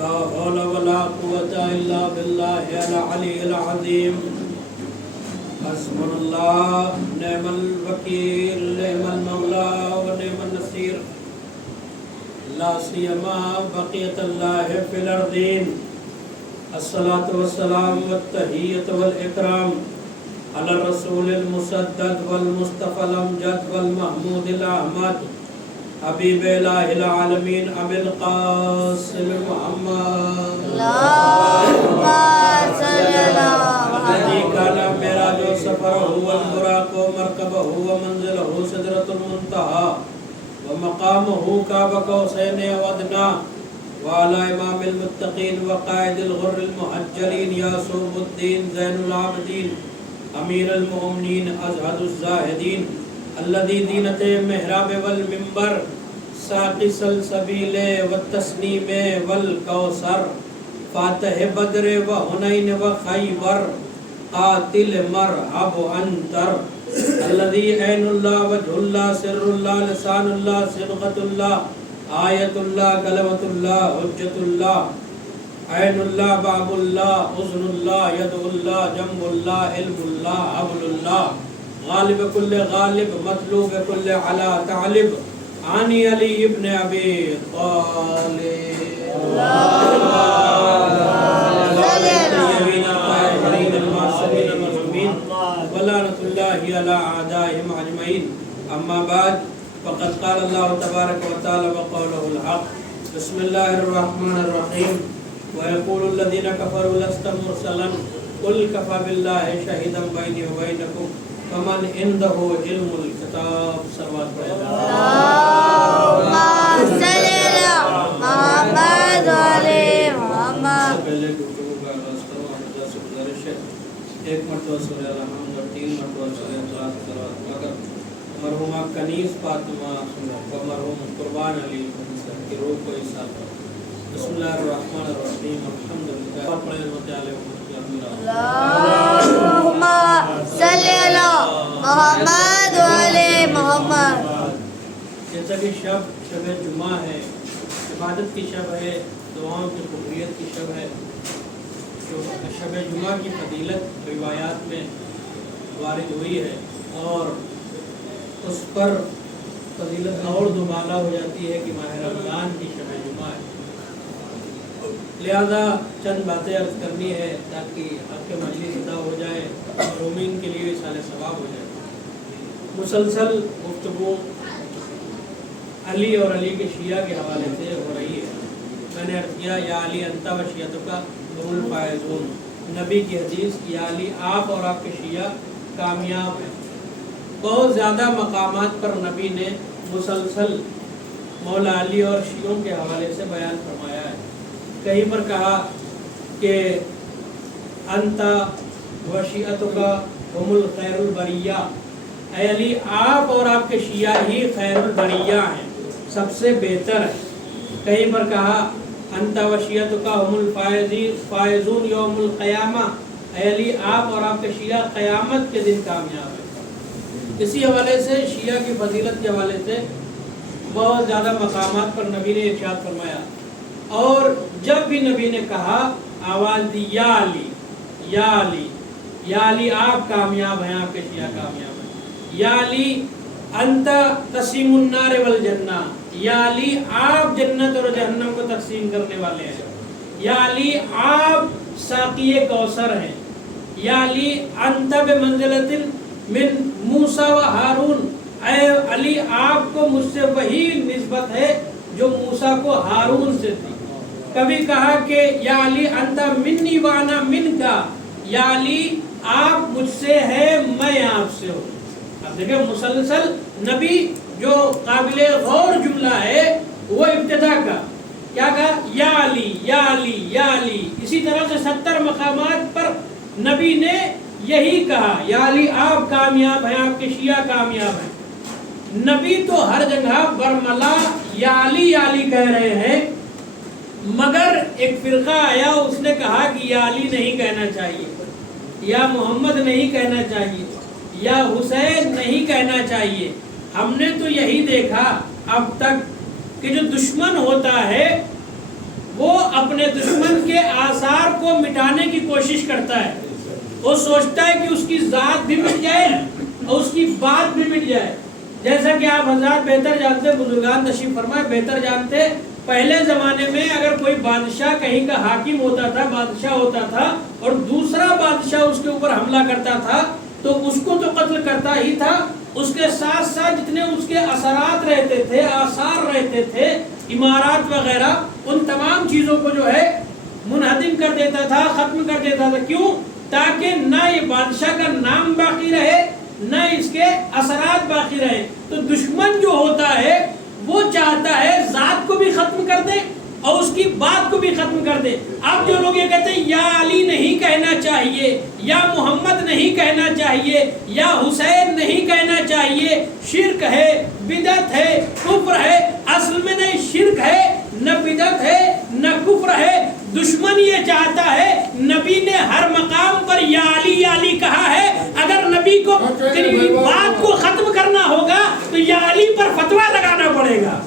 لا حول ولا قوة إلا بالله العلي العظيم حسبنا الله نعم الوكيل نعم المولى ونعم النصير لا سيما بقية الله في الأرضين الصلاة والسلام والتحية والإكرام على الرسول المسدد والمصطفى الأمجد والمحمود الأحمد حبیب الہ العالمین ابی القاسم محمد اللہم صلی اللہ الذی کان معراج و سفرہ والبراق و مرکبہ و منزلہ سدرۃ المنتہی و مقامہ قاب قوسین او ادنی وعلی امام المتقین وقائد الغر المحجلین یعصوب الدین زین العابدین امیر المؤمنین ازہد الزاہدین الذي دینت محراب والمنبر ساقی سلسبیل والتسنیم والکوثر فاتح بدر و حنین و خیبر قاتل مرحب انتر الذي عین اللہ وجہ اللہ سر اللہ لسان اللہ صبغۃ اللہ آیت اللہ کلمۃ اللہ حجت اللہ عین اللہ باب اللہ اذن اللہ ید اللہ جنب اللہ علم اللہ حبل اللہ غالب کل غالب مطلوب کل علا تعلب عانی علی ابن ابی طالب ولعنۃ اللہ علی اعدائهم اجمعین اما بعد فقد قال اللہ تبارک وتعالی وقوله الحق بسم اللہ الرحمن الرحیم ويقول الذين كفروا لست مرسلا قل كفى بالله شهيدا بيني وبينكم فمن عنده علم الكتاب صلوات اللہم صلی اللہ محمد علی محمد پہلے گفتگو کا آغاز کرو حضرت سے گزارش ہے 1 مرتبہ سورہ الحمد اور 3 مرتبہ سورہ اخلاص تلاوت کر مرحومہ کنیز فاطمہ و مرحوم قربان علی کی روح کو ایصال کرو بسم اللہ الرحمن الرحیم الحمدللہ پڑھیں رحمت علیہ اللہم صلی اللہ محمد علی محمد جیسا کہ شب جمعہ ہے عبادت کی شب ہے دعاؤں کی قبولیت کی شب ہے جو شب جمعہ کی فضیلت روایات میں وارد ہوئی ہے اور اس پر فضیلت اور دوبالا ہو جاتی ہے کہ ماہ رمضان کی شب جمعہ ہے لہذا چند باتیں عرض کرنی ہے تاکہ آپ کے مجلس ادا ہو جائے محرومین کے لیے اصال ثواب ہو جائے مسلسل گفتگو علی اور علی کے شیعہ کے حوالے سے ہو رہی ہے میں نے عرض کیا یا علی انت و شیعتک هم الفائزون نبی کی حدیث یا علی آپ اور آپ کے شیعہ کامیاب ہیں بہت زیادہ مقامات پر نبی نے مسلسل مولا علی اور شیعوں کے حوالے سے بیان فرمایا ہے کہیں پر کہا کہ انت و شیعتک هم الخیر البریہ اے علی آپ اور آپ کے شیعہ ہی خیر البریہ ہیں سب سے بہتر ہے کہیں پر کہا انت و شیعتک هم الفائزون یوم القیامہ اے علی آپ اور آپ کے شیعہ قیامت کے دن کامیاب ہیں اسی حوالے سے شیعہ کی فضیلت کے حوالے سے بہت زیادہ مقامات پر نبی نے ارشاد فرمایا اور جب بھی نبی نے کہا آواز دی یا علی یا علی یا علی آپ کامیاب ہیں آپ کے شیعہ کامیاب ہیں یا علی انت تقسیم النار والجنہ یا علی آپ جنت اور جہنم کو تقسیم کرنے والے ہیں یا علی آپ ساقی کوثر ہیں یا علی انت بمنزلۃ من موسیٰ و ہارون اے علی آپ کو مجھ سے وہی نسبت ہے جو موسیٰ کو ہارون سے تھی کبھی کہا کہ یا علی انت منی وانا منکا یا علی آپ مجھ سے ہے میں آپ سے ہوں اب دیکھیں مسلسل نبی جو قابل غور جملہ ہے وہ ابتدا کا کیا کہا یا علی یا علی یا علی اسی طرح سے 70 مقامات پر نبی نے یہی کہا یا علی آپ کامیاب ہیں آپ کے شیعہ کامیاب ہیں نبی تو ہر جگہ برملا یا علی کہہ رہے ہیں مگر ایک فرقہ آیا اس نے کہا کہ یا علی نہیں کہنا چاہیے یا محمد نہیں کہنا چاہیے یا حسین نہیں کہنا چاہیے ہم نے تو یہی دیکھا اب تک کہ جو دشمن ہوتا ہے وہ اپنے دشمن کے آثار کو مٹانے کی کوشش کرتا ہے. وہ سوچتا ہے کہ اس کی ذات بھی مٹ جائے اور اس کی بات بھی مٹ جائے. جیسا کہ آپ حضرات بہتر جانتے، بزرگان تشریف فرمائے بہتر جانتے، پہلے زمانے میں اگر کوئی بادشاہ کہیں کا حاکم ہوتا تھا، بادشاہ ہوتا تھا، اور دوسرا بادشاہ اس کے اوپر حملہ کرتا تھا تو اس کو تو قتل کرتا ہی تھا، اس کے ساتھ ساتھ جتنے اس کے اثرات رہتے تھے، آثار رہتے تھے، عمارات وغیرہ، ان تمام چیزوں کو جو ہے منہدم کر دیتا تھا، ختم کر دیتا تھا. کیوں؟ تاکہ نہ یہ بادشاہ کا نام باقی رہے نہ اس کے اثرات باقی رہے. تو دشمن جو ہوتا ہے وہ چاہتا ہے ذات کو بھی ختم کر دے اور اس کی بات کو بھی ختم کر دے. آپ جو لوگ یہ کہتے ہیں یا علی نہیں کہنا چاہیے، یا محمد نہیں کہنا چاہیے، یا حسین نہیں کہنا چاہیے، شرک ہے، بدعت ہے، کفر ہے. اصل میں نہ شرک ہے، نہ بدعت ہے، نہ کفر ہے. دشمن یہ چاہتا ہے، نبی نے ہر مقام پر یا علی کہا ہے، اگر نبی کو بات کو ختم کرنا ہوگا تو یا علی پر فتویٰ لگانا پڑے گا.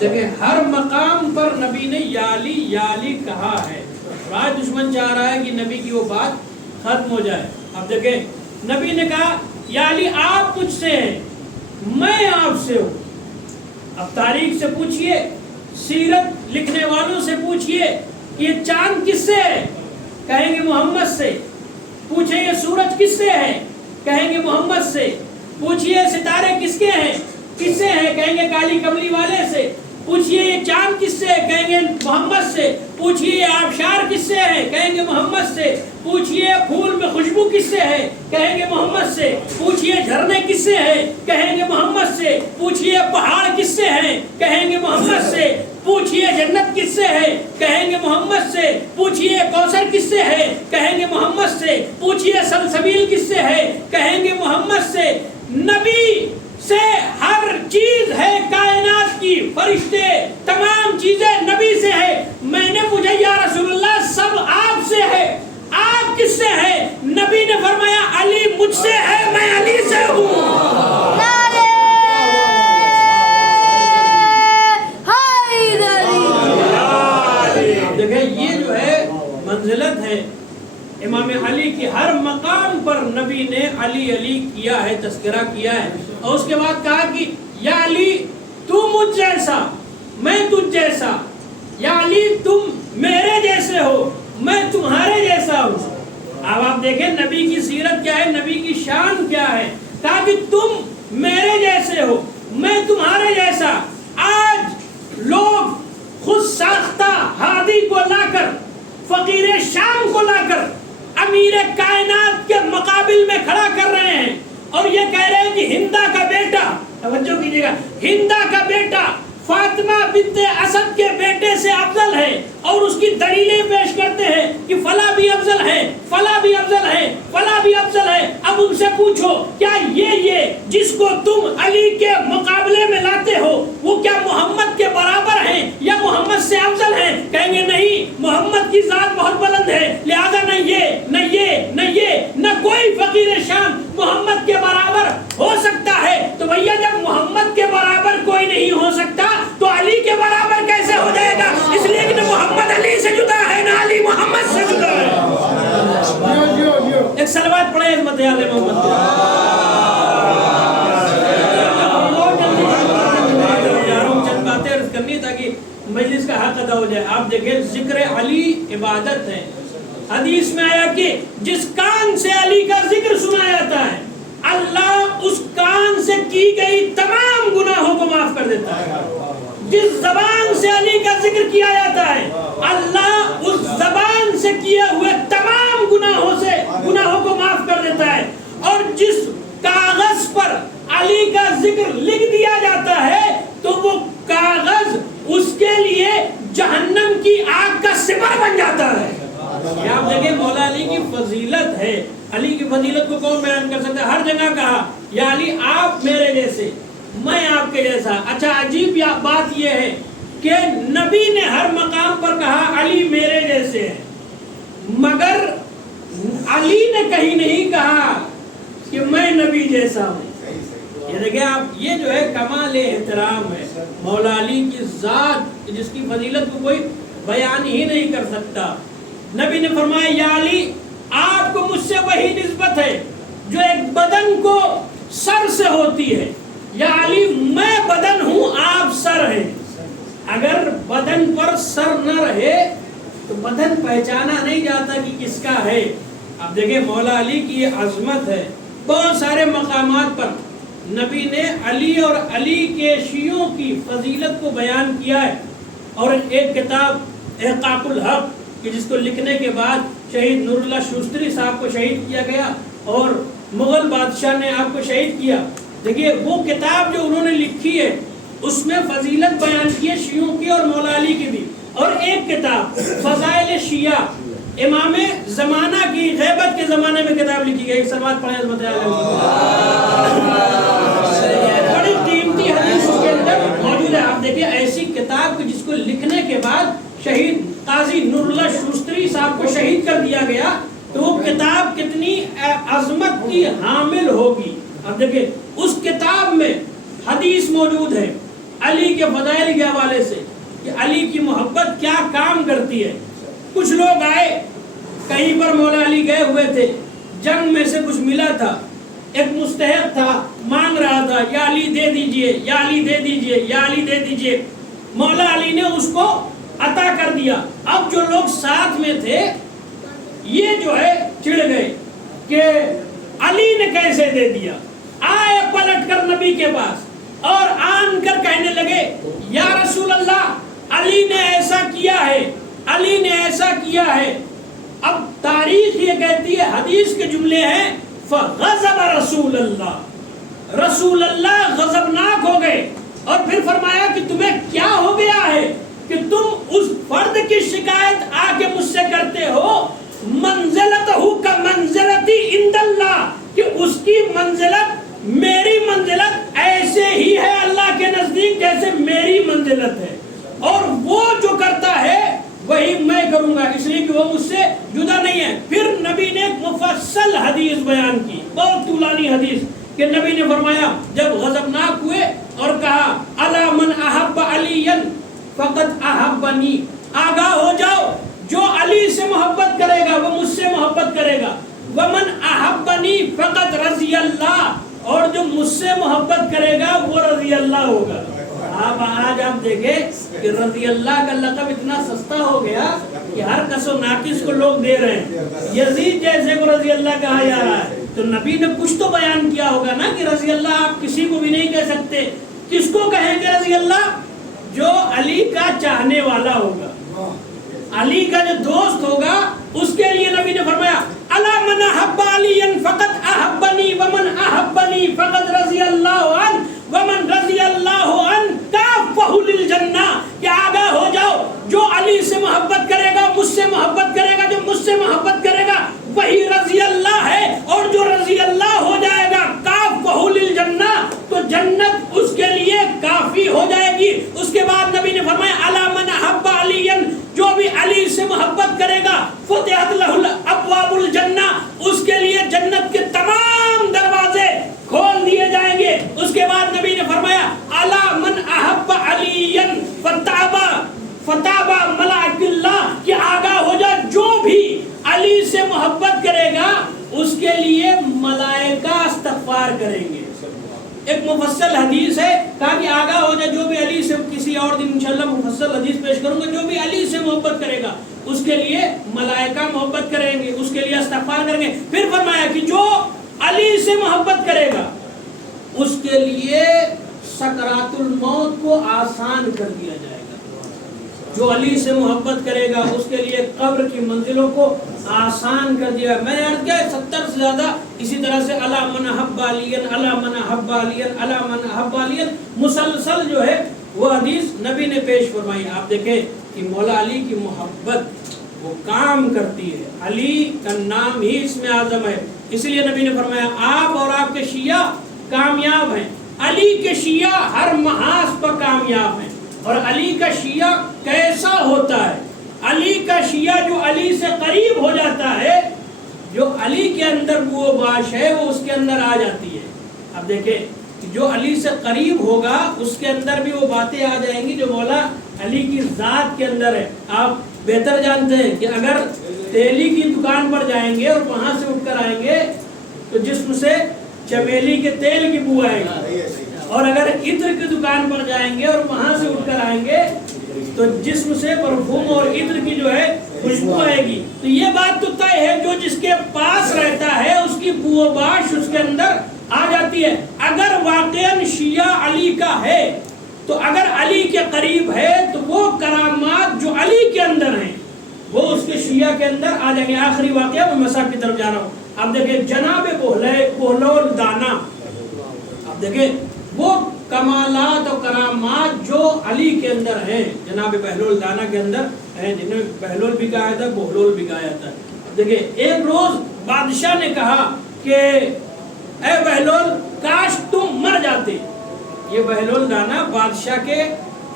دیکھیں ہر مقام پر نبی نے یا علی کہا ہے. آج دشمن چاہ رہا ہے کہ نبی کی وہ بات ختم ہو جائے. اب دیکھیں نبی نے کہا یا علی آپ مجھ سے ہیں، میں آپ سے ہوں. اب تاریخ سے پوچھئے، سیرت لکھنے والوں سے پوچھئے کہ یہ چاند کس سے ہے، کہیں گے محمد سے. پوچھیں یہ سورج کس سے ہے، کہیں گے محمد سے. پوچھئے ستارے کس کے ہیں، کس سے ہیں، کہیں گے کالی کملی والے سے. پوچھئے یہ چاند کس سے ہے، کہیں گے محمد سے. پوچھئے یہ آبشار کس سے ہے، کہیں گے محمد سے. پوچھئے پھول میں خوشبو کس سے ہے، کہیں گے محمد سے. پوچھئے جھرنے کس سے ہے، کہیں گے محمد سے. پوچھئے پہاڑ کس سے ہیں، کہیں گے محمد سے. پوچھئے جنت کس سے ہے، کہیں گے محمد سے. پوچھئے کوثر کس سے ہے، کہیں گے محمد سے. پوچھئے سلسبیل کس سے ہے، کہیں گے محمد سے. نبی سے ہر چیز ہے کائنات کی، فرشتے تمام چیزیں نبی سے ہے. میں نے پوچھا یا رسول اللہ سب آپ سے ہے، آپ کس سے ہے؟ نبی نے فرمایا علی مجھ سے ہے، میں علی سے ہوں. دیکھیں یہ جو ہے منزلت ہے امام علی کی. ہر مقام پر نبی نے علی کیا ہے، تذکرہ کیا ہے. اور اس کے بعد کہا کہ یا علی تو مجھ جیسا، میں تجھ جیسا. یا علی تم میرے جیسے ہو، میں تمہارے جیسا ہوں. اب آپ دیکھیں نبی کی سیرت کیا ہے، نبی کی شان کیا ہے. کہا کہ تم میرے جیسے ہو، میں تمہارے جیسا. آج لوگ خود ساختہ ہادی کو لا کر، فقیر شام کو لا کر امیر کائنات کے مقابل میں کھڑا کر رہے ہیں اور یہ کہہ رہے ہیں کہ ہندا کا بیٹا، توجہ کیجئے گا، ہندا کا بیٹا فاطمہ بنت اسد کے بیٹے سے افضل ہے، اور اس کی دلیلیں پیش کرتے ہیں کہ فلاں بھی افضل ہے، فلاں بھی افضل ہے، فلاں بھی افضل ہے. اب ان سے پوچھو کیا یہ جس کو تم علی کے مقابلے میں لاتے ہو وہ کیا محمد کے برابر ہیں یا محمد سے افضل ہیں؟ کہیں گے نہیں، محمد کی ذات بہت بلند ہے، لہذا نہ کوئی فقیر شام محمد کے برابر ہو سکتا ہے. تو بھیا جب محمد کے برابر کوئی نہیں ہو سکتا تو علی کے برابر کیسے ہو جائے گا؟ اس لیے کہ نہ محمد علی سے جدا ہے نہ علی محمد سے جدا ہے. ایک صلوات پڑھیں عظمت علی محمد. چند باتیں عرض کرنی تاکہ مجلس کا حق ادا ہو جائے. آپ دیکھیں ذکر علی عبادت ہے. حدیث میں آیا کہ جس کان سے علی کا ذکر سنا جاتا ہے اللہ اس کان سے کی گئی تمام گناہوں کو معاف کر دیتا ہے. جس زبان سے علی کا ذکر کیا جاتا ہے اللہ اس زبان سے کیے ہوئے تمام گناہوں کو معاف کر دیتا ہے. اور جس کاغذ پر علی کا ذکر لکھ دیا جاتا ہے تو وہ کاغذ اس کے لیے جہنم کی آگ کا سپر بن جاتا ہے. آپ دیکھیں مولا علی کی فضیلت ہے. علی کی فضیلت کو کون بیان کر سکتا ہے؟ ہر جگہ کہا یا علی آپ میرے جیسے، میں آپ کے جیسا. اچھا عجیب بات یہ ہے کہ نبی نے ہر مقام پر کہا علی میرے جیسے ہیں، مگر علی نے کہیں نہیں کہا کہ میں جیسا ہوں. یہ دیکھیں آپ، یہ جو ہے کمال احترام ہے مولا علی کی ذات، جس کی فضیلت کو کوئی بیان ہی نہیں کر سکتا. نبی نے فرمایا یا علی، آپ کو مجھ سے وہی نسبت ہے جو ایک بدن کو سر سے ہوتی ہے. یا علی، میں بدن ہوں، آپ سر ہیں. اگر بدن پر سر نہ رہے تو بدن پہچانا نہیں جاتا کہ کس کا ہے. اب دیکھیں مولا علی کی یہ عظمت ہے. بہت سارے مقامات پر نبی نے علی اور علی کے شیعوں کی فضیلت کو بیان کیا ہے. اور ایک کتاب احقاق الحق کہ جس کو لکھنے کے بعد شہید نور اللہ شوستری صاحب کو شہید کیا گیا اور مغل بادشاہ نے آپ کو شہید کیا. دیکھیے وہ کتاب جو انہوں نے لکھی ہے اس میں فضیلت بیان کی ہے شیعوں کی اور مولا علی کی بھی. اور ایک کتاب فضائل شیعہ، امام زمانہ کی غیبت کے زمانے میں کتاب لکھی گئی. سلوات پڑھیں عظمت بڑی قیمتی حدیث اس کے اندر موجود ہے. آپ دیکھیں ایسی کتاب کہ جس کو لکھنے کے بعد شہید قاضی نور اللہ شوستری صاحب کو شہید کر دیا گیا، تو وہ کتاب کتنی عظمت کی حامل ہوگی. اب دیکھیں اس کتاب میں حدیث موجود ہے علی کے فضائل کے حوالے سے کہ علی کی محبت کیا کام کرتی ہے. کچھ لوگ آئے، کہیں پر مولا علی گئے ہوئے تھے، جنگ میں سے کچھ ملا تھا، ایک مستحق تھا، مانگ رہا تھا یا علی دے دیجئے، یا علی دے دیجئے، یا علی دے دیجئے. مولا علی نے اس کو عطا کر دیا. اب جو لوگ ساتھ میں تھے یہ جو ہے چڑ گئے کہ علی نے کیسے دے دیا. آئے پلٹ کر نبی کے پاس اور آن کر کہنے لگے یا رسول اللہ، علی نے ایسا کیا ہے، علی نے ایسا کیا ہے. اب تاریخ یہ کہتی ہے، حدیث کے جملے ہیں فغضب رسول اللہ، رسول اللہ غضبناک ہو گئے. اور پھر فرمایا کہ تمہیں کیا ہو گیا ہے کہ تم اس فرد کی شکایت آ کے مجھ سے کرتے ہو. منزلتہ کا منزلتی عند اللہ، کہ اس کی منزلت میری منزلت ایسے ہی ہے اللہ کے نزدیک جیسے میری منزلت ہے، اور وہ جو کرتا ہے وہی میں کروں گا، اس لیے کہ وہ مجھ سے جدا نہیں ہے. پھر نبی نے ایک مفصل حدیث بیان کی، بہت طولانی حدیث، کہ نبی نے فرمایا جب غضبناک ہوئے اور کہا الا من احب علی فقد احبنی، آگاہ ہو جاؤ جو علی سے محبت کرے گا وہ مجھ سے محبت کرے گا. ومن احبنی فقد رضی اللہ، اور جو مجھ سے محبت کرے گا وہ رضی اللہ ہوگا. اب آج آپ دیکھیں کہ رضی اللہ کا لقب اتنا سستا ہو گیا کہ ہر کس و ناقص کو لوگ دے رہے ہیں. یزید جیسے کو رضی اللہ کہا جا رہا ہے، تو نبی نے کچھ تو بیان کیا ہوگا نا کہ رضی اللہ آپ کسی کو بھی نہیں کہہ سکتے. کس کو کہیں گے رضی اللہ؟ جو علی کا چاہنے والا ہوگا، علی کا جو دوست ہوگا، اس کے لیے نبی نے فرمایا الا من احب علی فقد احبنی ومن احبنی فقد رضی اللہ عنہ ومن رضی اللہ عنہ کافہ للجنہ، کہ آگاہ ہو جاؤ جو علی سے محبت کرے گا مجھ سے محبت کرے گا، جو مجھ سے محبت کرے گا وہی رضی اللہ ہے، اور جو رضی اللہ ہو جائے گا کافہ للجنہ، تو جنت اس کے لیے کافی ہو جائے گی. اس کے بعد نبی نے فرمایا الا من احب علی، جو بھی علی سے محبت کرے گا فتحت لہ ابواب الجنہ، اس کے لیے جنت کے تمام دروازے کھول دیے جائیں گے. اس کے بعد نبی نے فرمایا الا من احب علی فتابا ملائک اللہ، کہ آگاہ ہو جا جو بھی علی سے محبت کرے گا اس کے لیے ملائکہ استغفار کریں گے. ایک مفصل حدیث ہے، کہا کہ آگاہ ہو جائے جو بھی علی سے، کسی اور دن انشاءاللہ مفصل حدیث پیش کروں گا، جو بھی علی سے محبت کرے گا اس کے لیے ملائکہ محبت کریں گے، اس کے لیے استغفار کریں گے. پھر فرمایا کہ جو علی سے محبت کرے گا اس کے لیے سکرات الموت کو آسان کر دیا جائے گا. جو علی سے محبت کرے گا اس کے لیے قبر کی منزلوں کو آسان کر دیا. میں نے عرض کیا 70 سے زیادہ اسی طرح سے الا من احب علی الا من احب علی الا من احب علی مسلسل جو ہے وہ حدیث نبی نے پیش فرمائی. آپ دیکھیں کہ مولا علی کی محبت وہ کام کرتی ہے. علی کا نام ہی اس میں اعظم ہے، اس لیے نبی نے فرمایا آپ اور آپ کے شیعہ کامیاب ہیں. علی کے شیعہ ہر محاذ پر کامیاب ہیں. اور علی کا شیعہ کیسا ہوتا ہے؟ علی کا شیعہ جو علی سے قریب ہو جاتا ہے، جو علی کے اندر وہ باش ہے وہ اس کے اندر آ جاتی ہے. اب دیکھیں جو علی سے قریب ہوگا اس کے اندر بھی وہ باتیں آ جائیں گی جو مولا علی کی ذات کے اندر ہے. آپ بہتر جانتے ہیں کہ اگر تیلی کی دکان پر جائیں گے اور وہاں سے اٹھ کر آئیں گے تو جسم سے چمیلی کے تیل کی بو آئے گی, اور اگر عطر کی دکان پر جائیں گے اور وہاں سے اٹھ کر آئیں گے تو جسم سے پرفیوم اور عطر کی جو ہے خوشبو آئے گی. تو یہ بات تو طے ہے جو جس کے پاس رہتا ہے اس کی بو و باش اس کے اندر آ جاتی ہے. اگر واقعاً شیعہ علی کا ہے تو اگر علی کے قریب ہے تو وہ کرامات جو علی کے اندر ہیں وہ اس کے شیعہ کے اندر آ جائیں گے. آخری واقعہ میں مصحف کی طرف جا رہا ہوں. آپ دیکھیں جناب بہلول دانا, آپ دیکھیں وہ کمالات اور کرامات جو علی کے اندر ہیں, جناب بہلول دانا کے اندر ہیں, جنہیں بہلول بھی کہا جاتا ہے, بہلول بھی کہا جاتا ہے. دیکھیں ایک روز بادشاہ نے کہا کہ اے بہلول کاش تم مر جاتے. یہ بہلول دانا بادشاہ کے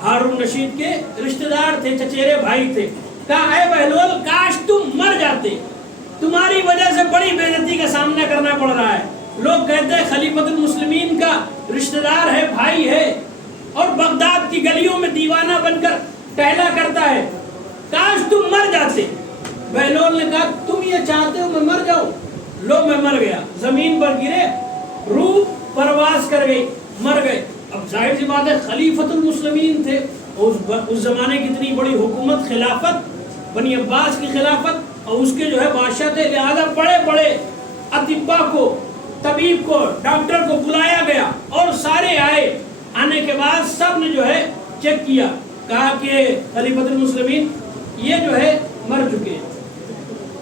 ہارون رشید کے رشتہ دار تھے, چچیرے بھائی تھے. کہا اے بہلول کاش تم مر جاتے, تمہاری وجہ سے بڑی بے عزتی کا سامنا کرنا پڑ رہا ہے. لوگ کہتے ہیں خلیفۃ المسلمین کا رشتہ دار ہے, بھائی ہے, اور بغداد کی گلیوں میں دیوانہ بن کر ٹہلا کرتا ہے, کاش تم مر جاتے. بہلول نے کہا تم یہ چاہتے ہو میں مر جاؤں؟ لو میں مر گیا. زمین پر گرے, روح پرواز کر گئی, مر گئے. اب ظاہر سی بات ہے خلیفۃ المسلمین تھے, اس زمانے کی اتنی بڑی حکومت, خلافت, بنی عباس کی خلافت, اور اس کے جو ہے بادشاہ تھے, لہذا بڑے بڑے اطباء کو, طبیب کو, ڈاکٹر کو بلایا گیا اور سارے آئے. آنے کے بعد سب نے جو ہے چیک کیا, کہا کہ خلیفۃ المسلمین یہ جو ہے مر چکے,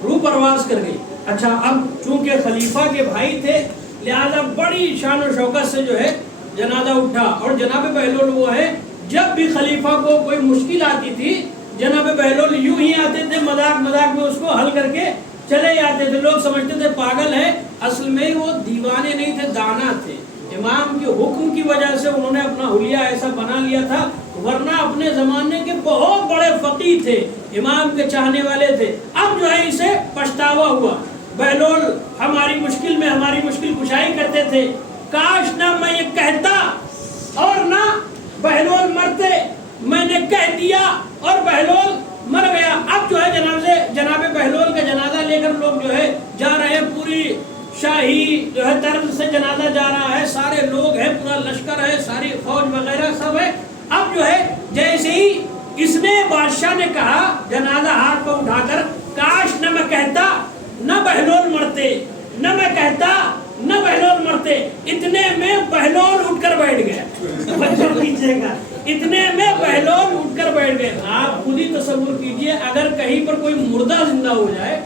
روح پرواز کر گئی. اچھا اب چونکہ خلیفہ کے بھائی تھے لہذا بڑی شان و شوکت سے جو ہے جنازہ اٹھا. اور جناب بہلول وہ ہے جب بھی خلیفہ کو کوئی مشکل آتی تھی جناب بہلول یوں ہی آتے تھے, مذاق مذاق میں اس کو حل کر کے چلے جاتے تھے. لوگ سمجھتے تھے پاگل ہے, اصل میں وہ دیوانے نہیں تھے, دانا تھے. امام کے حکم کی وجہ سے انہوں نے اپنا حلیہ ایسا بنا لیا تھا, ورنہ اپنے زمانے کے بہت بڑے فقیہ تھے, امام کے چاہنے والے تھے. اب جو ہے اسے پچھتاوا ہوا. بہلول ہماری مشکل میں ہماری مشکل کشائی کرتے تھے, کاش نہ میں یہ کہتا اور نہ بہلول مرتے. میں نے کہہ دیا اور بہلول مر گیا. اب جو ہے جناب بہلول کا جنازہ لے کر لوگ جو ہے جا رہے ہیں, پوری شاہی جو ہے طرز سے جنازہ جا رہا ہے, سارے لوگ ہیں, پورا لشکر ہے, ساری فوج وغیرہ سب ہے. اب جو ہے جیسے ہی اس نے بادشاہ نے کہا جنازہ ہاتھ پہ اٹھا کر, کاش نہ میں کہتا نہ بہلول مرتے, نہ میں کہتا نہ بہلول مرتے. اتنے میں بہلول اٹھ کر بیٹھ گئے. اتنے میں بہلول اٹھ کر بیٹھ گئے. آپ خود ہی تصور کیجئے اگر کہیں پر کوئی مردہ زندہ ہو جائے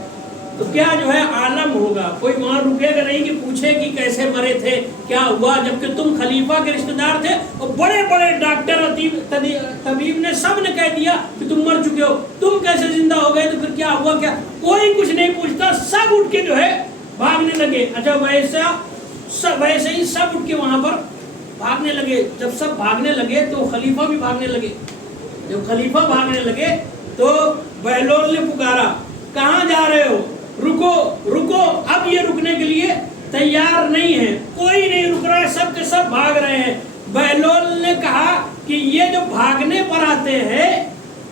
تو کیا جو ہے عالم ہوگا. کوئی وہاں رکے گا نہیں کہ پوچھے کہ کیسے مرے تھے, کیا ہوا, جبکہ تم خلیفہ کے رشتہ دار تھے اور بڑے بڑے ڈاکٹر طبیب نے سب نے کہہ دیا کہ تم مر چکے ہو, تم کیسے زندہ ہو گئے, تو پھر کیا ہوا, کیا کوئی کچھ نہیں پوچھتا, سب اٹھ کے جو ہے بھاگنے لگے. اچھا ویسے ہی سب اٹھ کے وہاں پر بھاگنے لگے. جب سب بھاگنے لگے تو خلیفہ بھی بھاگنے لگے. جب خلیفہ بھاگنے لگے تو بہلول نے پکارا, کہاں جا رہے ہو, رکو رکو. اب یہ رکنے کے لیے تیار نہیں ہے, کوئی نہیں رک رہا ہے, سب کے سب بھاگ رہے ہیں. بہلول نے کہا کہ یہ جو بھاگنے پر آتے ہیں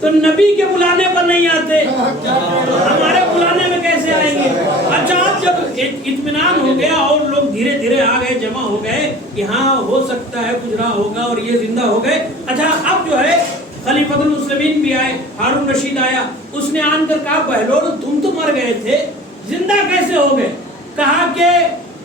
تو نبی کے بلانے پر نہیں آتے, ہمارے بلانے میں کیسے آئیں گے. اچھا اب جب اطمینان ہو گیا اور لوگ دھیرے دھیرے آ گئے, جمع ہو گئے کہ ہاں ہو سکتا ہے کچھ رہا ہوگا اور یہ زندہ ہو گئے. اچھا اب جو ہے خلیفۃ المسلمین بھی آئے, ہارون رشید آیا, اس نے آن کر کہا بہلول تم تو مر گئے تھے, زندہ کیسے ہو گئے. کہا کہ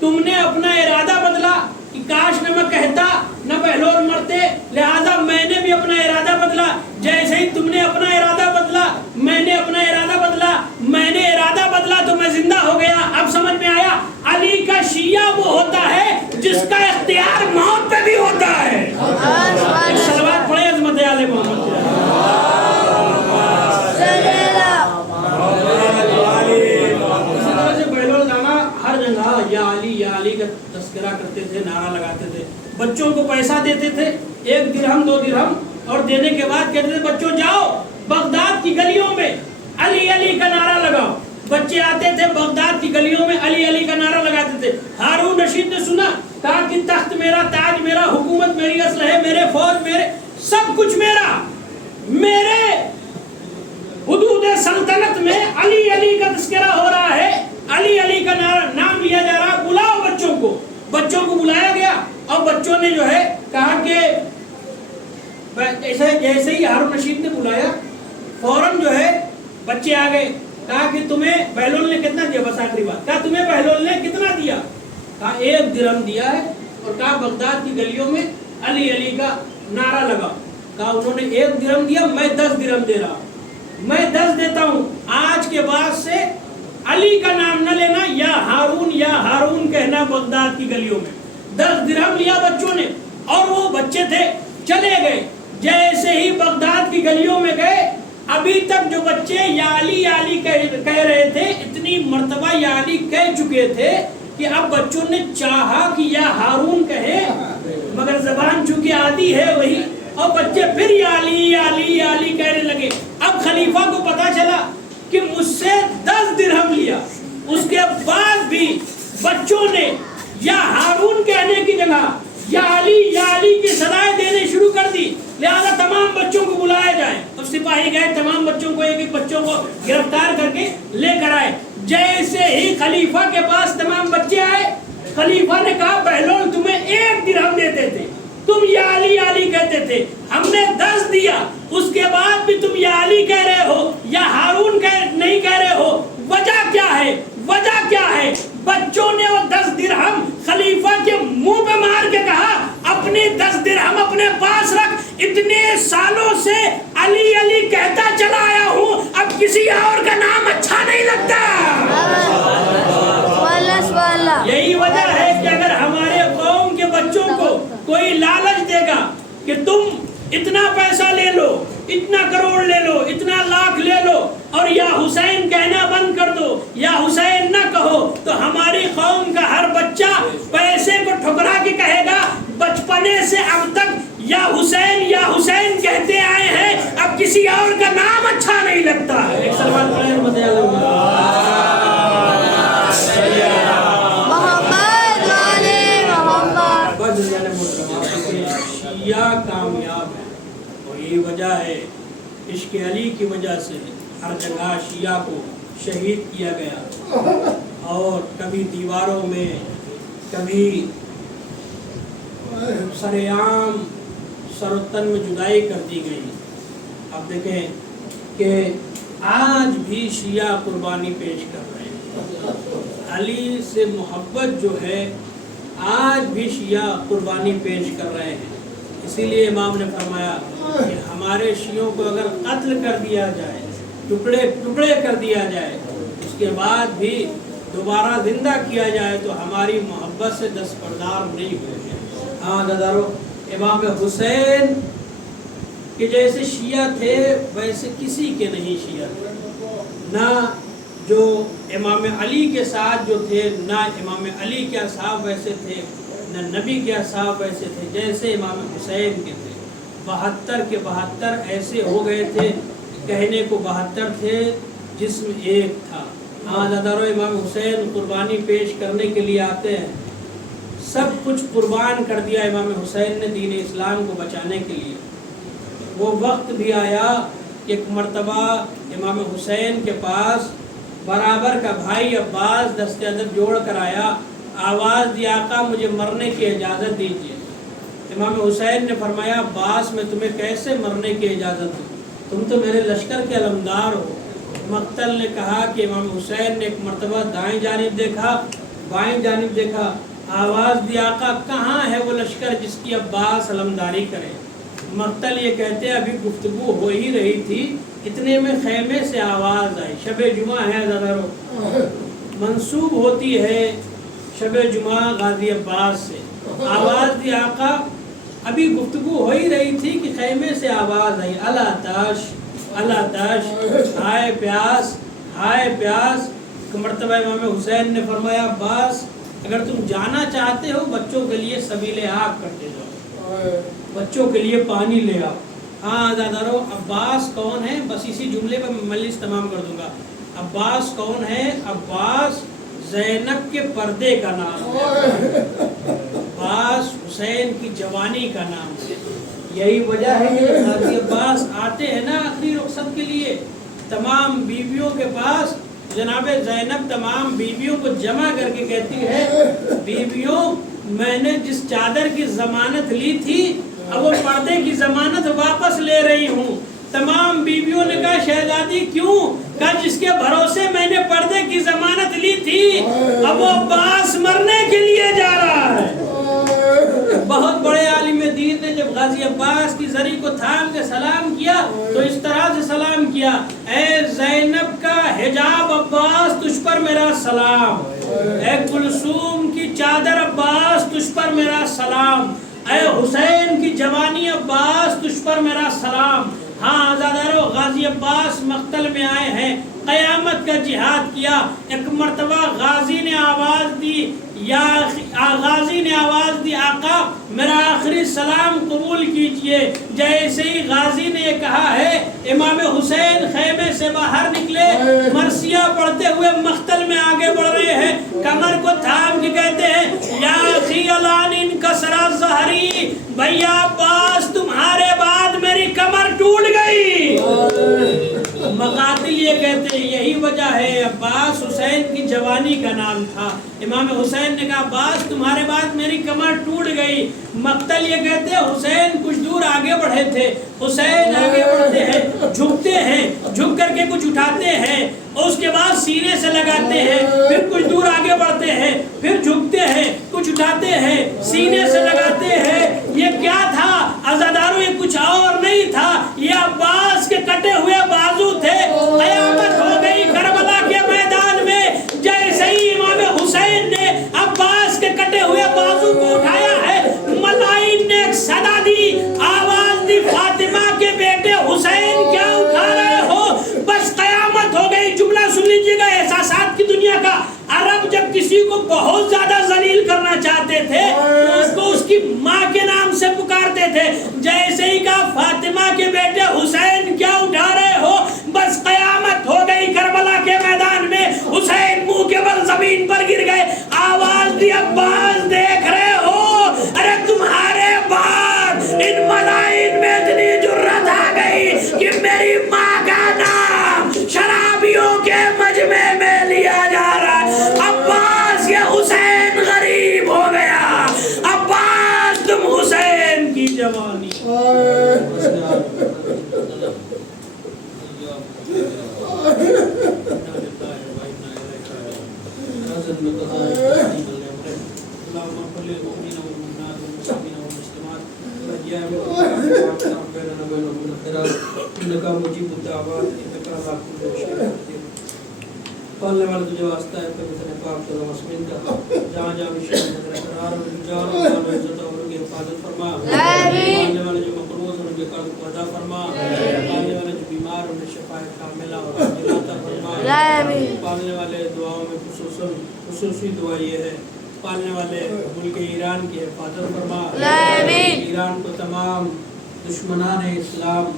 تم نے اپنا ارادہ بدلا کہ کاش نہ میں کہتا نہ بہلول مرتے, لہذا میں نے بھی اپنا ارادہ بدلا. جیسے ہی تم نے اپنا ارادہ بدلا میں نے اپنا ارادہ بدلا, میں نے ارادہ بدلا تو میں زندہ ہو گیا. اب سمجھ میں آیا, علی کا شیعہ وہ ہوتا ہے جس کا اختیار موت پہ بھی ہوتا ہے. صلوات پڑھیں عظمت آل محمد. اسی طرح سے بہلول دانا ہر جگہ یا علی کا تذکرہ کرتے تھے, نعرہ لگاتے تھے. بچوں کو پیسہ دیتے تھے, 1 درہم 2 درہم, اور دینے کے بعد کہتے تھے بچوں جاؤ بغداد کی گلیوں میں علی علی کا نعرہ لگاؤ. بچے آتے تھے بغداد کی گلیوں میں علی علی کا نعرہ لگاتے تھے. ہارون رشید نے سنا, کہا کہ تخت میرا, تاج میرا, حکومت میری, اسلحے میرے, فوج میرے, سب کچھ میرا, میرے حدود سلطنت میں علی علی کا تذکرہ ہو رہا ہے, علی علی کا نام لیا جا رہا ہے, بلاؤ بچوں کو. بچوں کو بلایا گیا اور بچوں نے جو ہے کہا کہ جیسے ہی ہارون رشید نے بلایا فوراً جو ہے بچے آ گئے. کہا کہ تمہیں بہلول نے کتنا دیا, بس آخری بات, کہا تمہیں بہلول نے کتنا دیا, کہا 1 درہم دیا ہے, اور کہا بغداد کی گلیوں میں علی علی کا نعرہ لگا. کہا انہوں نے 1 درہم دیا, میں 10 درہم دے رہا ہوں, میں 10 دیتا ہوں, آج کے بعد سے علی کا نام نہ لینا, یا ہارون کہنا بغداد کی گلیوں میں. 10 درہم لیا بچوں نے, اور وہ بچے تھے چلے گئے. جیسے ہی بغداد کی گلیوں میں گئے, ابھی تک جو بچے یا علی کہہ رہے تھے, اتنی مرتبہ یا علی کہہ چکے تھے کہ اب بچوں نے چاہا کہ یا ہارون کہے, مگر زبان چونکہ آتی ہے وہی, اور بچے پھر یا علی کہنے لگے. اب خلیفہ کو پتا چلا کہ مجھ سے 10 درہم لیا, اس کے بعد بھی بچوں نے یا ہارون کہنے کی جگہ یا علی کی صدائیں دینے شروع کر دی. لہذا تمام بچوں کو بلایا جائے. اب سپاہی گئے, تمام بچوں کو, ایک بچوں کو گرفتار کر کے لے کر آئے. جیسے ہی خلیفہ کے پاس تمام بچے آئے, خلیفہ نے کہا بہلول تمہیں 1 درہم دیتے تھے, تم یا علی کہتے تھے, ہم نے 10 دیا, اس کے بعد بھی تم یا علی کہہ رہے ہو, یا ہارون نہیں کہہ رہے ہو, وجہ کیا ہے, وجہ کیا ہے؟ بچوں نے وہ 10 درہم خلیفہ کے منہ پہ مار کے کہا اپنی 10 درہم اپنے پاس رکھ, اتنے سالوں سے علی کہتا چلا آیا ہوں, اب کسی اور کا نام اچھا نہیں لگتا. یہی وجہ ہے کہ اگر ہمارے قوم کے بچوں کو کوئی لالچ دے گا کہ تم اتنا پیسہ لے لو, اتنا کروڑ لے لو, اتنا لاکھ لے لو, اور یا حسین کہنا بند کر دو, یا حسین نہ کہو, تو ہماری قوم کا ہر بچہ پیسے کو ٹھکرا کے کہے گا بچپنے سے اب تک یا حسین کہتے آئے ہیں, اب کسی اور کا نام اچھا نہیں لگتا. ایک سلمان پڑھیں شیعہ کامیاب ہے, اور یہی وجہ ہے عشق علی کی وجہ سے ہر جگہ شیعہ کو شہید کیا گیا, اور کبھی دیواروں میں, کبھی سرعام سر و تن میں جدائی کر دی گئی. اب دیکھیں کہ آج بھی شیعہ قربانی پیش کر رہے ہیں, علی سے محبت جو ہے آج بھی شیعہ قربانی پیش کر رہے ہیں. اسی لیے امام نے فرمایا کہ ہمارے شیعوں کو اگر قتل کر دیا جائے, ٹکڑے کر دیا جائے, اس کے بعد بھی دوبارہ زندہ کیا جائے, تو ہماری محبت سے دستبردار نہیں ہوئے. ہاں دادارو, امام حسین کہ جیسے شیعہ تھے ویسے کسی کے نہیں شیعہ تھے, نہ جو امام علی کے ساتھ جو تھے, نہ امام علی کے اصحاب ویسے تھے, نہ نبی کے اصحاب ویسے تھے جیسے امام حسین کے تھے. 72 کے 72 ایسے ہو گئے تھے, کہنے کو 72 تھے, جسم ایک تھا. ہاں دادارو, امام حسین قربانی پیش کرنے کے لیے آتے ہیں, سب کچھ قربان کر دیا امام حسین نے دین اسلام کو بچانے کے لیے. وہ وقت بھی آیا, ایک مرتبہ امام حسین کے پاس برابر کا بھائی عباس دست ادب جوڑ کر آیا, آواز دی آقا مجھے مرنے کی اجازت دیجیے. امام حسین نے فرمایا عباس میں تمہیں کیسے مرنے کی اجازت دوں, تم تو میرے لشکر کے علمدار ہو. مقتل نے کہا کہ امام حسین نے ایک مرتبہ دائیں جانب دیکھا, بائیں جانب دیکھا, آواز دی آقا کہاں ہے وہ لشکر جس کی عباس علمداری کرے. مقتل یہ کہتے ہیں ابھی گفتگو ہو ہی رہی تھی, اتنے میں خیمے سے آواز آئی. شب جمعہ ہے دادارو, منسوب ہوتی ہے شب جمعہ غازی عباس سے. آواز دی آقا, ابھی گفتگو ہو ہی رہی تھی کہ خیمے سے آواز آئی, اللہ تاش اللہ تاش, ہائے پیاس ہائے پیاس. مرتبہ امام حسین نے فرمایا عباس اگر تم جانا چاہتے ہو بچوں کے لیے سبیل آگ کرتے جاؤ, بچوں کے لیے پانی لے آؤ. ہاں دادارو, عباس کون ہے, بس اسی جملے پر میں مجلس تمام کر دوں گا. عباس کون ہے؟ عباس زینب کے پردے کا نام ہے، عباس حسین کی جوانی کا نام ہے۔ یہی وجہ ہے کہ غازی عباس آتے ہیں نا آخری رخصت کے لیے تمام بیویوں کے پاس، جناب زینب تمام بیویوں کو جمع کر کے کہتی ہے بیویوں میں نے جس چادر کی ضمانت لی تھی اب وہ پردے کی ضمانت واپس لے رہی ہوں۔ تمام بیویوں نے کہا شہزادی کیوں؟ کہا جس کے بھروسے میں نے پردے کی ضمانت لی تھی اب وہ عباس مرنے کے لیے جا رہا ہے۔ بہت بڑے عالم دین نے جب غازی عباس کی زری کو تھام کے سلام کیا تو اس طرح سے سلام کیا، اے زینب کا حجاب عباس تجھ پر میرا سلام، اے کلثوم کی چادر عباس تجھ پر میرا سلام، اے حسین کی جوانی عباس تجھ پر میرا سلام۔ ہاں عزادارو، غازی عباس مقتل میں آئے ہیں، قیامت کا جہاد کیا۔ ایک مرتبہ غازی نے آواز دی آقا میرا آخری سلام قبول کیجئے۔ جیسے ہی غازی نے یہ کہا ہے امام حسین خیمے سے باہر نکلے، مرثیہ پڑھتے ہوئے مقتل میں آگے بڑھ رہے ہیں، کمر کو تھام کے کہتے ہیں یا اخی الان انکسر ظہری، بھیا عباس تمہارے بعد میری کمر ٹوٹ گئی۔ مقاتل یہ کہتے ہیں یہی وجہ ہے عباس حسین کی جوانی کا نام تھا۔ امام حسین نے کہا عباس تمہارے بعد میری کمر ٹوٹ گئی۔ مقتل یہ کہتے ہیں حسین کچھ دور آگے بڑھے تھے، حسین آگے بڑھتے ہیں، جھکتے ہیں، جھک کر کے کچھ اٹھاتے ہیں اور اس کے بعد سینے سے لگاتے ہیں، پھر کچھ دور آگے بڑھتے ہیں، پھر جھکتے ہیں، کچھ اٹھاتے ہیں، سینے سے لگاتے ہیں۔ یہ کیا تھا عزادارو؟ یہ کچھ اور نہیں تھا، یہ عباس کے کٹے ہوئے بازو تھے۔ قیامت ہو گئی کربلا کے میدان میں، جیسے ہی امام حسین نے عباس کے کٹے ہوئے بازو کو اٹھایا ہے، ملائن نے ایک صدا دی، آواز دی فاطمہ کے بیٹے حسین کیا اٹھا رہے ہو؟ بس قیامت ہو گئی۔ جملہ سن لیجئے گا احساسات کی دنیا کا۔ عرب جب کسی کو بہت زیادہ ذلیل کرنا چاہتے تھے تو اس کو اس کی ماں کے نام سے پکارتے تھے۔ جیسے ہی کہا فاطمہ کے بیٹے حسین کیا اٹھا رہے ہو؟ بس قیامت ہو گئی کربلا کے میدان میں۔ حسین منہ کے بل زمین پر گر گئے، آواز دی عباس دیکھ رہے ہو؟ ارے تمہارے بعد ان ملائن میں اتنی جرت آ گئی کہ میری ماں کا نام شرابیوں کے مجمع میں لیا جا رہا ہے۔ عباس یہ حسین غریب ہو گیا، عباس تم حسین کی جوانی۔ پالنے والا تجھے واسطہ ہے کہ مثل پاک تو مسلم کا جہاں جہاں بھی شہر میں قرار و جار و مال و عزت اور ان کی حفاظت فرما۔ پالنے والے جو مقروض ان کے قرض کو ادا فرما، پالنے والے جو بیمار ان میں شفا کاملہ اور عطا فرما۔ پالنے والے دعاؤں میں خصوصی دعا یہ ہے پالنے والے ملک ایران کی حفاظت فرما، ایران کو تمام دشمنان اسلام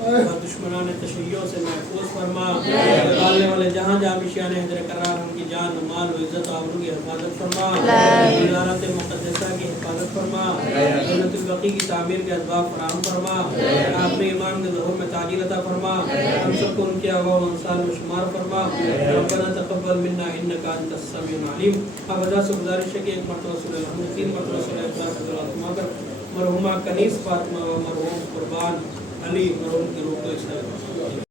اور دشمنان تشیع سے محفوظ فرما۔ پالنے والے جہاں جہاں بھی شان حیدر کرار ان کی جان و مال و عزت و آبرو کی حفاظت فرما، وزارت مقدسہ کی حفاظت فرما، دولت البقی کی تعمیر کے اسباب فراہم فرما، اپنے ایمان کے ظہور میں تعجیل عطا فرما، ہم سب کو ان کے آباء و انصار میں شمار فرما۔ ربنا تقبل منا انکا انت السمیع العلیم۔ اب ادا سے گزارش ہے کہ ایک مرتبہ سورہ الحمد، 3 مرتبہ سورہ اخلاص فرما کر مرحومہ کنیز فاطمہ و مرحوم قربان علی مرحوم کی روح کو